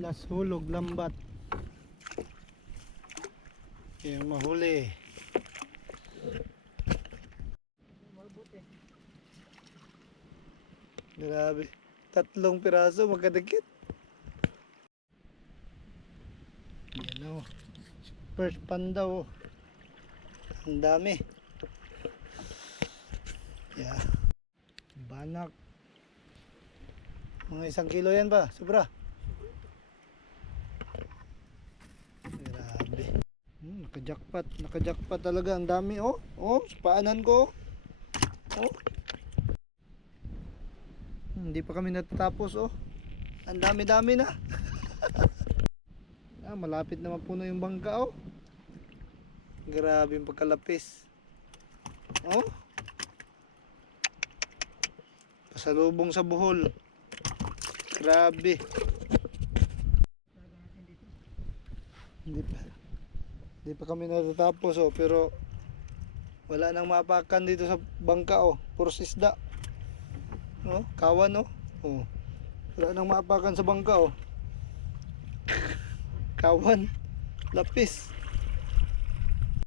Last hulog, lambat. Yung mahuli. Grabe. 3 piraso magkadikit. Yan o. First panda o. Ang dami. Yeah. Banak. Mga 1 kilo yan ba? Sobra. Grabe. Nakajakpat. Nakajakpat talaga. Ang dami oh. Oh, paanan ko. Oh. Hindi pa kami natatapos oh. Ang dami-dami na. Malapit naman puno yung bangka oh. Grabe yung pagkalapis. Oh. Pasalubong sa buhol. Grabe. Hindi pa kami natatapos oh, pero wala nang mapakan dito sa bangka oh. Puros isda. Oh, kawan oh. Oh. Wala nang mapakan sa bangka oh. Kawan, lapis.